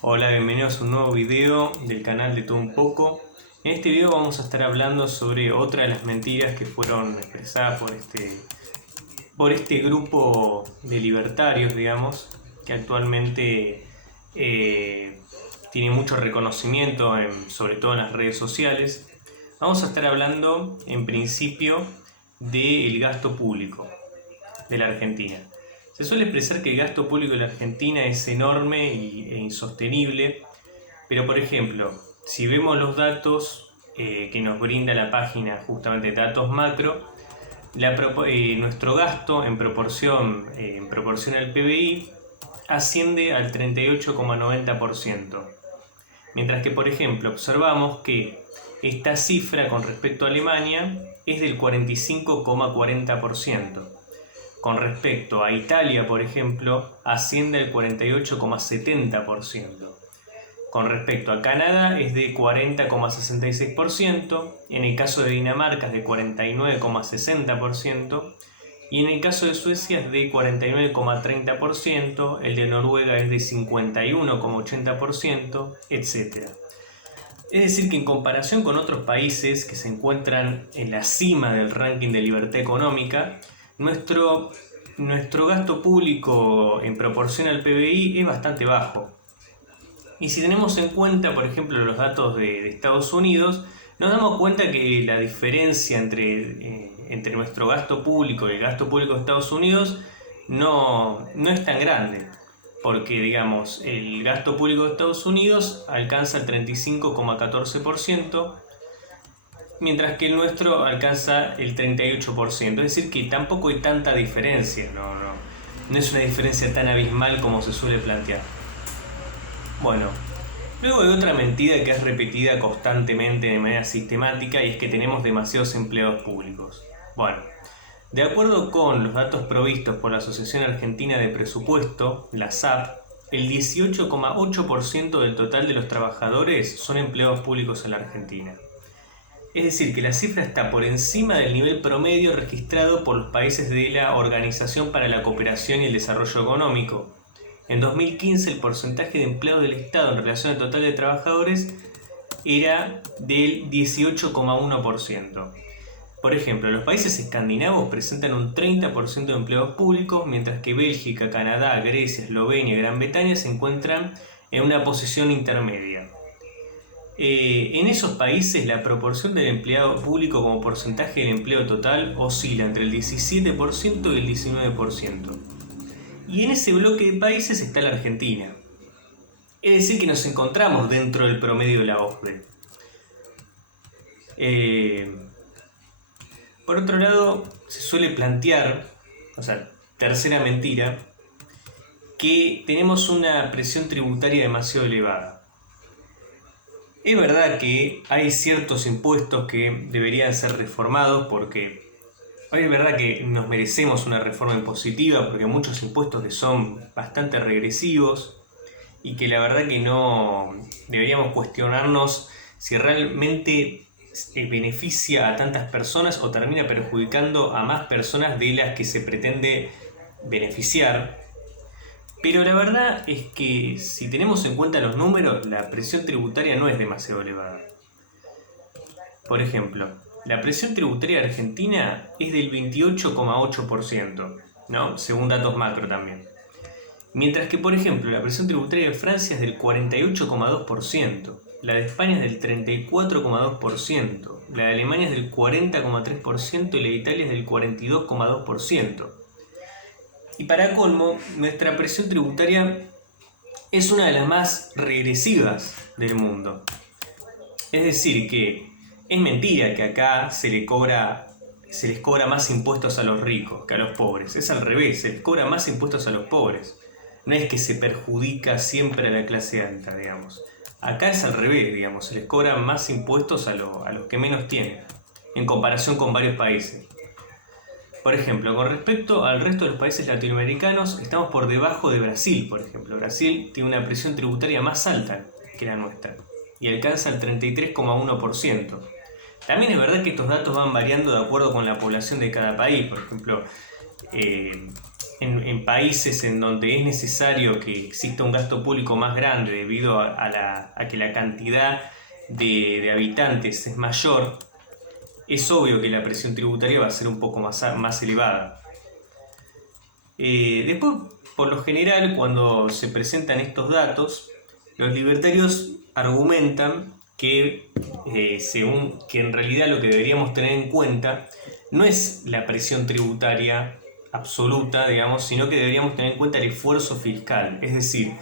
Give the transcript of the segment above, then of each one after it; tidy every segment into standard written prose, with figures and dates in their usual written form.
Hola, bienvenidos a un nuevo video del canal de Todo Un Poco. En este video vamos a estar hablando sobre otra de las mentiras que fueron expresadas por este grupo de libertarios, digamos, que actualmente tiene mucho reconocimiento, sobre todo en las redes sociales. Vamos a estar hablando, en principio, del gasto público de la Argentina. Se suele expresar que el gasto público de la Argentina es enorme e insostenible, pero por ejemplo, si vemos los datos que nos brinda la página, justamente datos macro, nuestro gasto en proporción al PBI asciende al 38,90%, mientras que por ejemplo observamos que esta cifra con respecto a Alemania es del 45,40%. Con respecto a Italia, por ejemplo, asciende al 48,70%. Con respecto a Canadá es de 40,66%, en el caso de Dinamarca es de 49,60% y en el caso de Suecia es de 49,30%, el de Noruega es de 51,80%, etc. Es decir, que en comparación con otros países que se encuentran en la cima del ranking de libertad económica, nuestro gasto público en proporción al PBI es bastante bajo. Y si tenemos en cuenta, por ejemplo, los datos de Estados Unidos, nos damos cuenta que la diferencia entre nuestro gasto público y el gasto público de Estados Unidos no es tan grande. Porque, digamos, el gasto público de Estados Unidos alcanza el 35,14%, mientras que el nuestro alcanza el 38%. Es decir, que tampoco hay tanta diferencia, no es una diferencia tan abismal como se suele plantear. Bueno, luego hay otra mentira que es repetida constantemente de manera sistemática y es que tenemos demasiados empleados públicos. Bueno, de acuerdo con los datos provistos por la Asociación Argentina de Presupuesto, la SAP, el 18,8% del total de los trabajadores son empleados públicos en la Argentina. Es decir, que la cifra está por encima del nivel promedio registrado por los países de la Organización para la Cooperación y el Desarrollo Económico. En 2015 el porcentaje de empleados del Estado en relación al total de trabajadores era del 18,1%. Por ejemplo, los países escandinavos presentan un 30% de empleados públicos, mientras que Bélgica, Canadá, Grecia, Eslovenia y Gran Bretaña se encuentran en una posición intermedia. En esos países la proporción del empleado público como porcentaje del empleo total oscila entre el 17% y el 19%. Y en ese bloque de países está la Argentina. Es decir, que nos encontramos dentro del promedio de la OCDE. Por otro lado, se suele plantear, tercera mentira, que tenemos una presión tributaria demasiado elevada. Es verdad que hay ciertos impuestos que deberían ser reformados porque es verdad que nos merecemos una reforma impositiva porque hay muchos impuestos que son bastante regresivos y que la verdad que no deberíamos cuestionarnos si realmente beneficia a tantas personas o termina perjudicando a más personas de las que se pretende beneficiar. Pero la verdad es que si tenemos en cuenta los números, la presión tributaria no es demasiado elevada. Por ejemplo, la presión tributaria argentina es del 28,8%, ¿no? Según datos macro también. Mientras que, por ejemplo, la presión tributaria de Francia es del 48,2%, la de España es del 34,2%, la de Alemania es del 40,3% y la de Italia es del 42,2%. Y para colmo, nuestra presión tributaria es una de las más regresivas del mundo. Es decir, que es mentira que acá se les cobra más impuestos a los ricos que a los pobres. Es al revés, se les cobra más impuestos a los pobres. No es que se perjudica siempre a la clase alta, digamos. Acá es al revés, digamos, se les cobran más impuestos a los que menos tienen, en comparación con varios países. Por ejemplo, con respecto al resto de los países latinoamericanos, estamos por debajo de Brasil, por ejemplo. Brasil tiene una presión tributaria más alta que la nuestra y alcanza el 33,1%. También es verdad que estos datos van variando de acuerdo con la población de cada país. Por ejemplo, en países en donde es necesario que exista un gasto público más grande debido a que la cantidad de habitantes es mayor, es obvio que la presión tributaria va a ser un poco más elevada. Después, por lo general, cuando se presentan estos datos, los libertarios argumentan que en realidad lo que deberíamos tener en cuenta no es la presión tributaria absoluta, digamos, sino que deberíamos tener en cuenta el esfuerzo fiscal, es decir,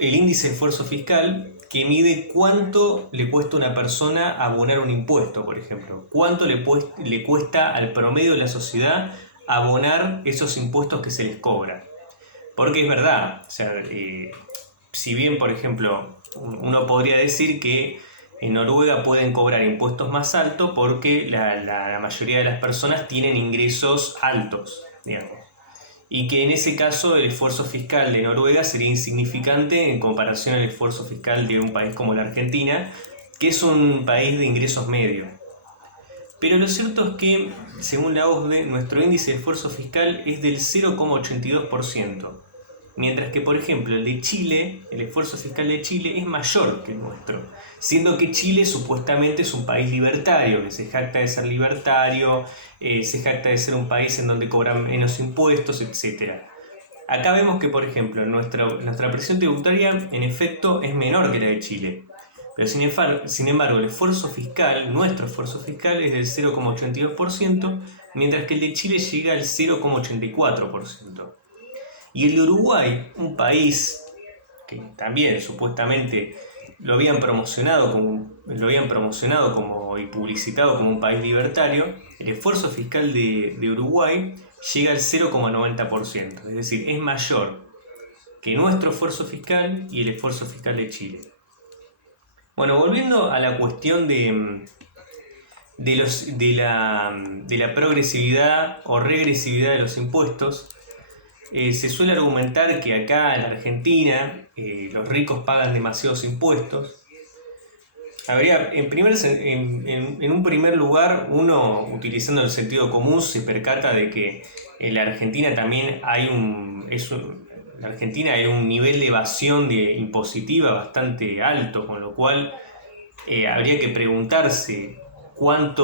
el índice de esfuerzo fiscal que mide cuánto le cuesta a una persona abonar un impuesto, por ejemplo, cuánto le cuesta al promedio de la sociedad abonar esos impuestos que se les cobran. Porque es verdad, o sea, si bien, por ejemplo, uno podría decir que en Noruega pueden cobrar impuestos más altos porque la mayoría de las personas tienen ingresos altos, digamos. Y que en ese caso el esfuerzo fiscal de Noruega sería insignificante en comparación al esfuerzo fiscal de un país como la Argentina, que es un país de ingresos medios. Pero lo cierto es que, según la OCDE, nuestro índice de esfuerzo fiscal es del 0,82%, mientras que, por ejemplo, el de Chile, el esfuerzo fiscal de Chile es mayor que el nuestro, siendo que Chile supuestamente es un país libertario, que se jacta de ser libertario, se jacta de ser un país en donde cobran menos impuestos, etc. Acá vemos que, por ejemplo, nuestra presión tributaria en efecto es menor que la de Chile. Pero sin embargo, el esfuerzo fiscal, nuestro esfuerzo fiscal es del 0,82%, mientras que el de Chile llega al 0,84%. Y el de Uruguay, un país que también supuestamente lo habían promocionado como y publicitado como un país libertario, el esfuerzo fiscal de Uruguay llega al 0,90%, es decir, es mayor que nuestro esfuerzo fiscal y el esfuerzo fiscal de Chile. Bueno, volviendo a la cuestión de la progresividad o regresividad de los impuestos, se suele argumentar que acá en la Argentina los ricos pagan demasiados impuestos. En un primer lugar, uno utilizando el sentido común se percata de que en la Argentina también hay un nivel de evasión impositiva bastante alto, con lo cual habría que preguntarse cuál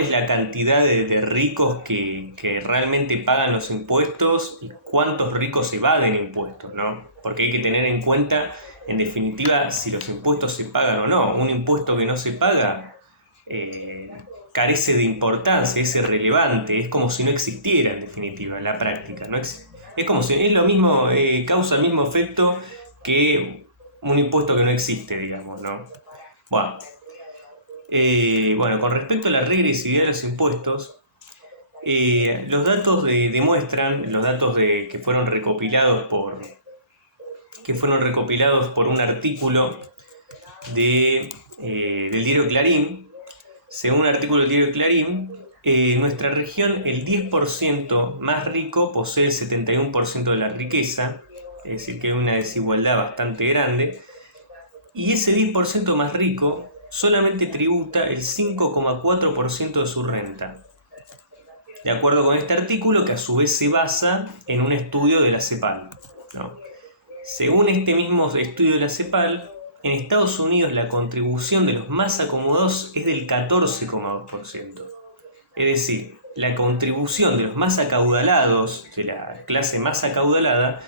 es la cantidad de ricos que realmente pagan los impuestos y cuántos ricos evaden impuestos, ¿no? Porque hay que tener en cuenta, en definitiva, si los impuestos se pagan o no. Un impuesto que no se paga carece de importancia, es irrelevante, es como si no existiera, en definitiva, en la práctica. Es como si es lo mismo, causa el mismo efecto que un impuesto que no existe, digamos, ¿no? Bueno, con respecto a la regresividad de los impuestos, los datos demuestran, los datos que fueron recopilados por un artículo del diario Clarín. Según un artículo del diario Clarín, nuestra región, el 10% más rico posee el 71% de la riqueza, es decir, que hay una desigualdad bastante grande, y ese 10% más rico solamente tributa el 5,4% de su renta. De acuerdo con este artículo, que a su vez se basa en un estudio de la CEPAL, ¿no? Según este mismo estudio de la CEPAL, en Estados Unidos la contribución de los más acomodados es del 14,2%. Es decir, la contribución de los más acaudalados, de la clase más acaudalada,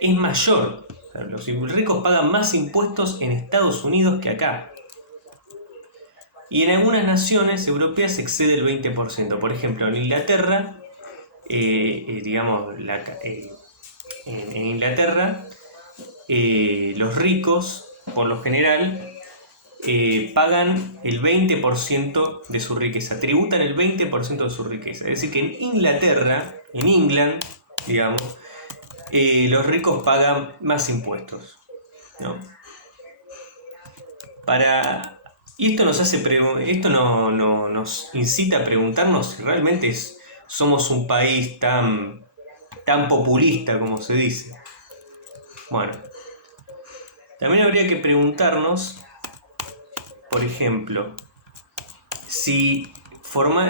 es mayor. Los ricos pagan más impuestos en Estados Unidos que acá. Y en algunas naciones europeas excede el 20%. Por ejemplo, en Inglaterra, en Inglaterra, los ricos, por lo general, pagan el 20% de su riqueza, tributan el 20% de su riqueza. Es decir, que en Inglaterra, en England, digamos, los ricos pagan más impuestos, ¿no? Y esto nos incita a preguntarnos si realmente somos un país tan populista como se dice. Bueno, también habría que preguntarnos, por ejemplo, si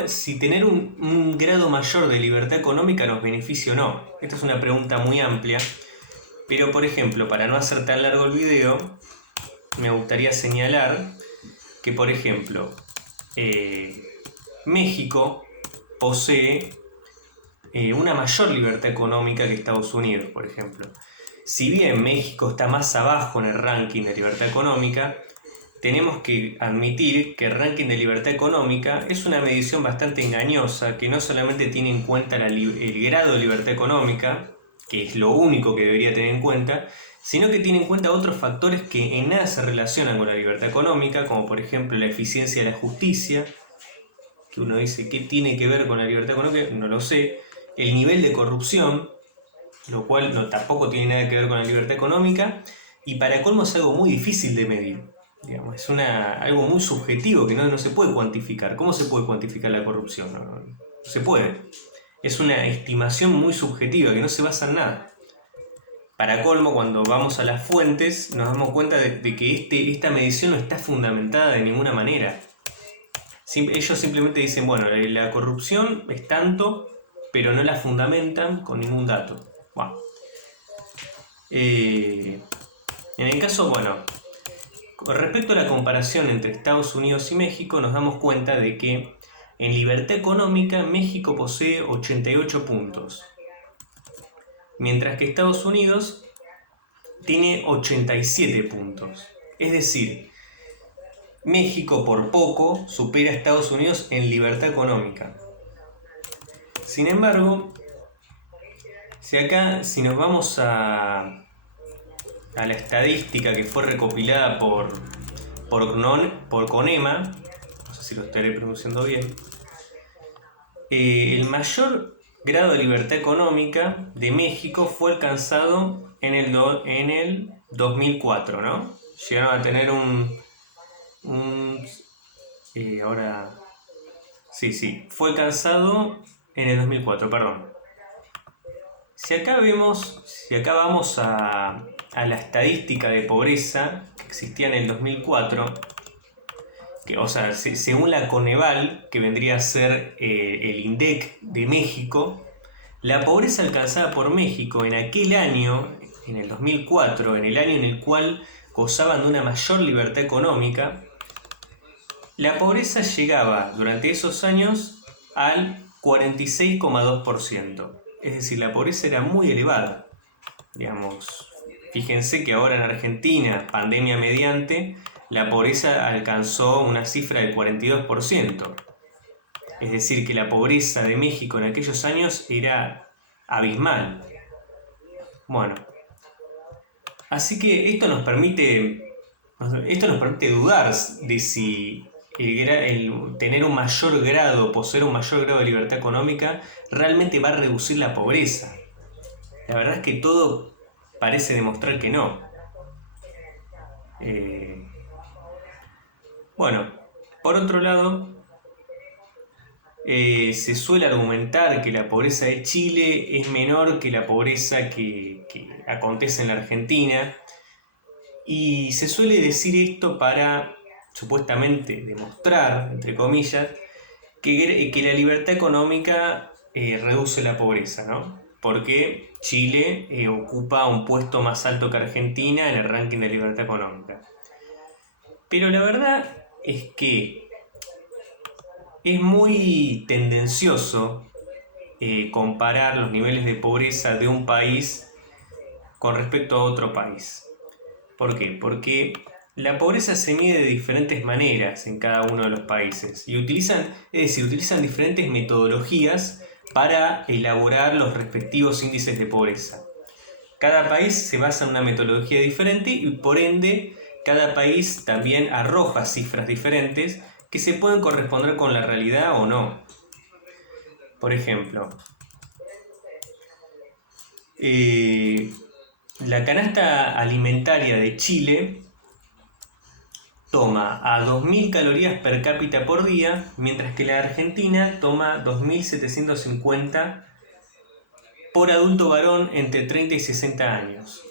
si tener un grado mayor de libertad económica nos beneficia o no. Esta es una pregunta muy amplia, pero por ejemplo, para no hacer tan largo el video, me gustaría señalar que, por ejemplo, México posee una mayor libertad económica que Estados Unidos, por ejemplo. Si bien México está más abajo en el ranking de libertad económica, tenemos que admitir que el ranking de libertad económica es una medición bastante engañosa que no solamente tiene en cuenta el grado de libertad económica, que es lo único que debería tener en cuenta, sino que tiene en cuenta otros factores que en nada se relacionan con la libertad económica, como por ejemplo la eficiencia de la justicia, que uno dice ¿qué tiene que ver con la libertad económica? No lo sé. El nivel de corrupción, lo cual tampoco tiene nada que ver con la libertad económica, y para colmo es algo muy difícil de medir. Digamos, es algo muy subjetivo que no se puede cuantificar. ¿Cómo se puede cuantificar la corrupción? No se puede. Es una estimación muy subjetiva que no se basa en nada. Para colmo, cuando vamos a las fuentes, nos damos cuenta de que esta medición no está fundamentada de ninguna manera. Ellos simplemente dicen, bueno, la corrupción es tanto, pero no la fundamentan con ningún dato. Bueno. En el caso, bueno, con respecto a la comparación entre Estados Unidos y México, nos damos cuenta de que en libertad económica México posee 88 puntos, mientras que Estados Unidos tiene 87 puntos. Es decir, México por poco supera a Estados Unidos en libertad económica. Sin embargo, si nos vamos a la estadística que fue recopilada por CONEMA, no sé si lo estaré pronunciando bien, el mayor grado de libertad económica de México fue alcanzado en el 2004, ¿no? Llegaron a tener fue alcanzado en el 2004, perdón. Si acá vamos a la estadística de pobreza que existía en el 2004, según la Coneval, que vendría a ser el INDEC de México, la pobreza alcanzada por México en aquel año, en el 2004, en el año en el cual gozaban de una mayor libertad económica, la pobreza llegaba durante esos años al 46,2%. Es decir, la pobreza era muy elevada. Digamos, fíjense que ahora en Argentina, pandemia mediante, la pobreza alcanzó una cifra del 42%. Es decir, que la pobreza de México en aquellos años era abismal. Bueno, así que esto nos permite dudar de si tener un mayor grado, poseer un mayor grado de libertad económica, realmente va a reducir la pobreza. La verdad es que todo parece demostrar que no. Bueno, por otro lado, se suele argumentar que la pobreza de Chile es menor que la pobreza que acontece en la Argentina, y se suele decir esto para supuestamente demostrar, entre comillas, que la libertad económica reduce la pobreza, ¿no? Porque Chile ocupa un puesto más alto que Argentina en el ranking de libertad económica. Pero la verdad es que es muy tendencioso comparar los niveles de pobreza de un país con respecto a otro país. ¿Por qué? Porque la pobreza se mide de diferentes maneras en cada uno de los países y utilizan diferentes metodologías para elaborar los respectivos índices de pobreza. Cada país se basa en una metodología diferente y por ende cada país también arroja cifras diferentes que se pueden corresponder con la realidad o no. Por ejemplo, la canasta alimentaria de Chile toma a 2.000 calorías per cápita por día, mientras que la Argentina toma 2.750 por adulto varón entre 30 y 60 años.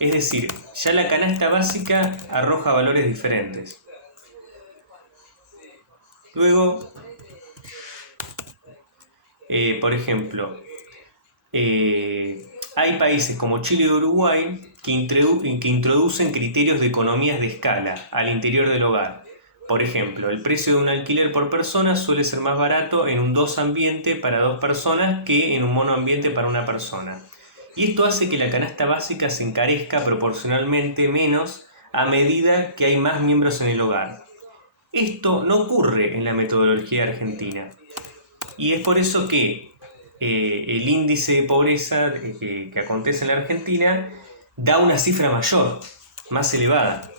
Es decir, ya la canasta básica arroja valores diferentes. Luego, Por ejemplo, hay países como Chile y Uruguay que introducen criterios de economías de escala al interior del hogar. Por ejemplo, el precio de un alquiler por persona suele ser más barato en un dos ambiente para dos personas que en un monoambiente para una persona. Y esto hace que la canasta básica se encarezca proporcionalmente menos a medida que hay más miembros en el hogar. Esto no ocurre en la metodología argentina. Y es por eso que el índice de pobreza que acontece en la Argentina da una cifra mayor, más elevada.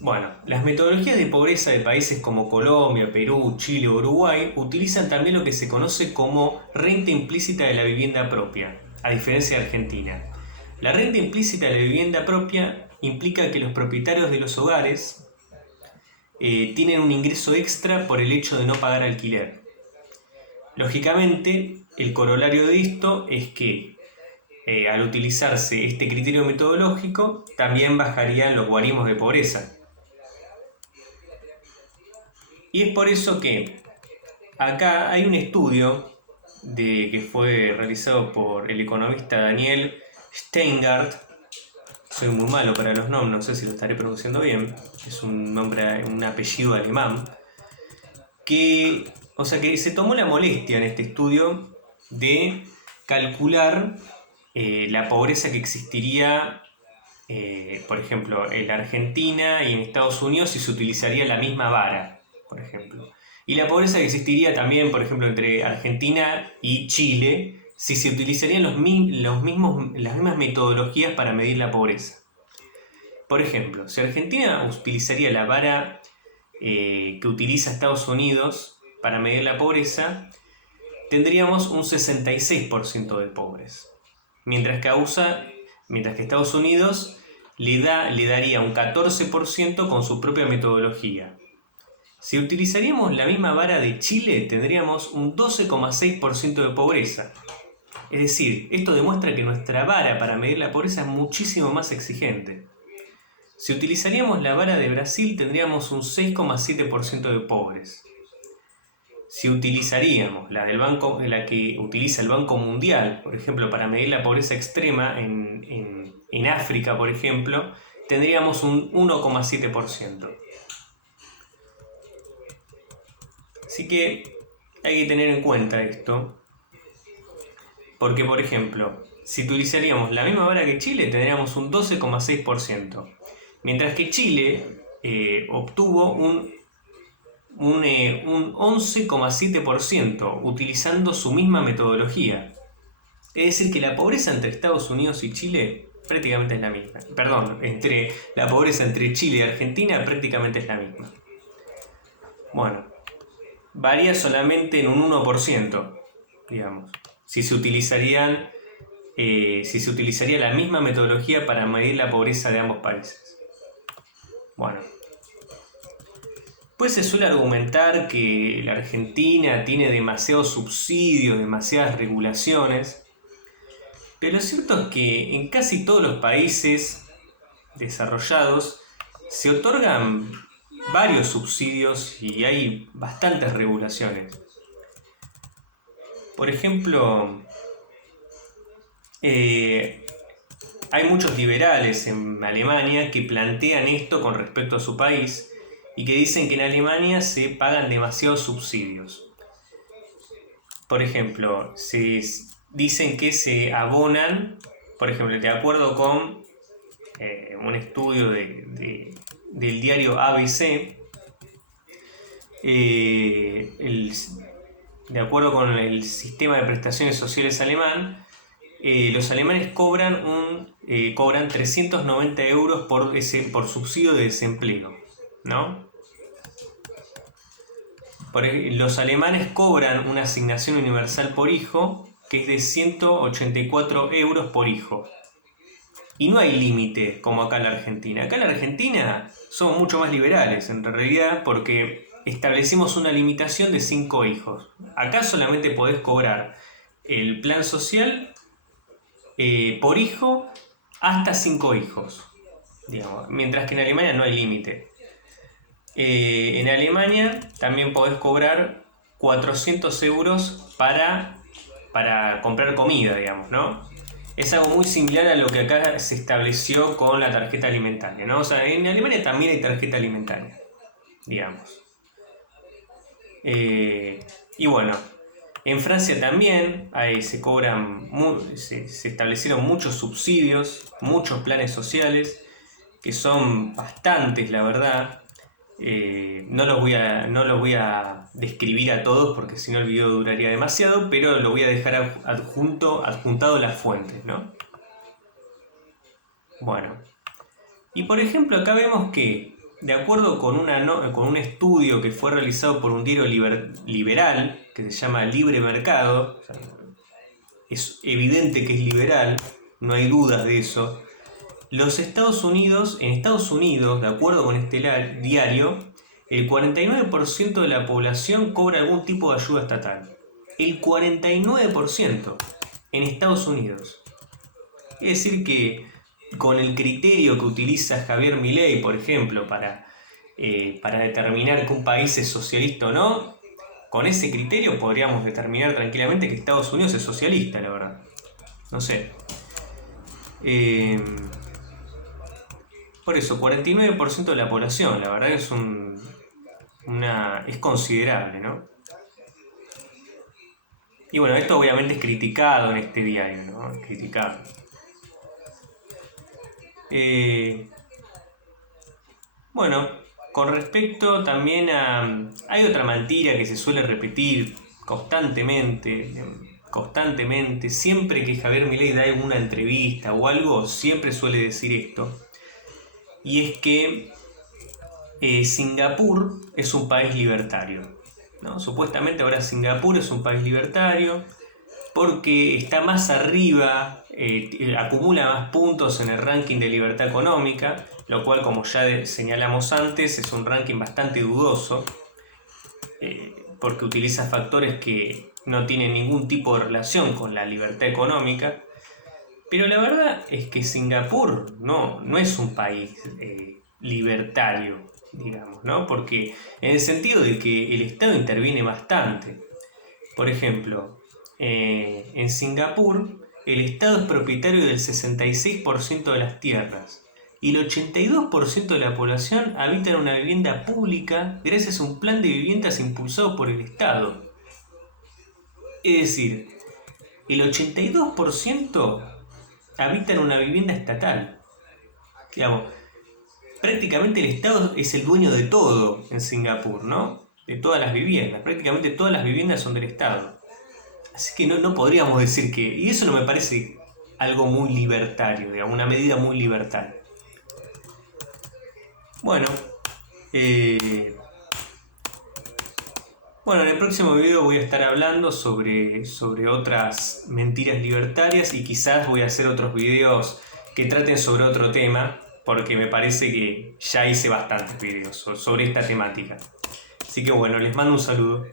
Bueno, las metodologías de pobreza de países como Colombia, Perú, Chile o Uruguay utilizan también lo que se conoce como renta implícita de la vivienda propia, a diferencia de Argentina. La renta implícita de la vivienda propia implica que los propietarios de los hogares tienen un ingreso extra por el hecho de no pagar alquiler. Lógicamente, el corolario de esto es que al utilizarse este criterio metodológico, también bajarían los guarismos de pobreza. Y es por eso que acá hay un estudio que fue realizado por el economista Daniel Steingart. Soy muy malo para los nombres, no sé si lo estaré pronunciando bien. Es un apellido alemán. Que se tomó la molestia en este estudio de calcular la pobreza que existiría, por ejemplo, en Argentina y en Estados Unidos si se utilizaría la misma vara, por ejemplo. Y la pobreza que existiría también, por ejemplo, entre Argentina y Chile si se utilizarían las mismas metodologías para medir la pobreza. Por ejemplo, si Argentina utilizaría la vara que utiliza Estados Unidos para medir la pobreza, tendríamos un 66% de pobres. Mientras que Estados Unidos le daría un 14% con su propia metodología. Si utilizaríamos la misma vara de Chile, tendríamos un 12,6% de pobreza. Es decir, esto demuestra que nuestra vara para medir la pobreza es muchísimo más exigente. Si utilizaríamos la vara de Brasil, tendríamos un 6,7% de pobres. Si utilizaríamos la que utiliza el Banco Mundial, por ejemplo, para medir la pobreza extrema en África, por ejemplo, tendríamos un 1,7%. Así que hay que tener en cuenta esto, porque, por ejemplo, si utilizaríamos la misma vara que Chile, tendríamos un 12,6%, mientras que Chile obtuvo un 11,7% utilizando su misma metodología. Es decir, que la pobreza entre Estados Unidos y Chile prácticamente es la misma. La pobreza entre Chile y Argentina prácticamente es la misma. Bueno, varía solamente en un 1%, digamos, si se utilizaría la misma metodología para medir la pobreza de ambos países. Bueno, pues se suele argumentar que la Argentina tiene demasiados subsidios, demasiadas regulaciones, pero lo cierto es que en casi todos los países desarrollados se otorgan varios subsidios y hay bastantes regulaciones. Por ejemplo, hay muchos liberales en Alemania que plantean esto con respecto a su país y que dicen que en Alemania se pagan demasiados subsidios. Por ejemplo, dicen que se abonan, por ejemplo, de acuerdo con un estudio del diario ABC, de acuerdo con el sistema de prestaciones sociales alemán, los alemanes cobran 390 euros por subsidio de desempleo, ¿no? Los alemanes cobran una asignación universal por hijo que es de 184 euros por hijo. Y no hay límite como acá en la Argentina. Acá en la Argentina somos mucho más liberales, en realidad, porque establecimos una limitación de 5 hijos. Acá solamente podés cobrar el plan social por hijo hasta 5 hijos, digamos, mientras que en Alemania no hay límite. En Alemania también podés cobrar 400 euros para comprar comida, digamos, ¿no? Es algo muy similar a lo que acá se estableció con la tarjeta alimentaria, ¿no? O sea, en Alemania también hay tarjeta alimentaria, digamos. Y bueno, en Francia también se establecieron muchos subsidios, muchos planes sociales, que son bastantes, la verdad. No los voy a describir a todos porque si no el video duraría demasiado, pero lo voy a dejar adjuntado las fuentes, ¿no? Bueno, y por ejemplo acá vemos que, de acuerdo con un estudio que fue realizado por un diario liberal, que se llama Libre Mercado, o sea, es evidente que es liberal, no hay dudas de eso. En Estados Unidos, de acuerdo con este diario, el 49% de la población cobra algún tipo de ayuda estatal. El 49% en Estados Unidos. Es decir que con el criterio que utiliza Javier Milei, por ejemplo, para determinar que un país es socialista o no, con ese criterio podríamos determinar tranquilamente que Estados Unidos es socialista, la verdad. No sé. Por eso, 49% de la población, la verdad que es considerable, ¿no? Y bueno, esto obviamente es criticado en este diario, ¿no? Es criticado. Bueno, con respecto también hay otra mentira que se suele repetir constantemente, siempre que Javier Milei da alguna entrevista o algo, siempre suele decir esto. Y es que Singapur es un país libertario, ¿no? Supuestamente ahora Singapur es un país libertario porque está más arriba, acumula más puntos en el ranking de libertad económica, lo cual, como ya señalamos antes, es un ranking bastante dudoso, porque utiliza factores que no tienen ningún tipo de relación con la libertad económica. Pero la verdad es que Singapur no es un país libertario, digamos, ¿no? Porque en el sentido de que el Estado interviene bastante. Por ejemplo, en Singapur el Estado es propietario del 66% de las tierras y el 82% de la población habita en una vivienda pública gracias a un plan de viviendas impulsado por el Estado. Es decir, el 82% habita en una vivienda estatal. Digamos, prácticamente el Estado es el dueño de todo en Singapur, ¿no? De todas las viviendas. Prácticamente todas las viviendas son del Estado. Así que no podríamos decir que... Y eso no me parece algo muy libertario, digamos, una medida muy libertaria. Bueno, en el próximo video voy a estar hablando sobre otras mentiras libertarias y quizás voy a hacer otros videos que traten sobre otro tema, porque me parece que ya hice bastantes videos sobre esta temática. Así que bueno, les mando un saludo.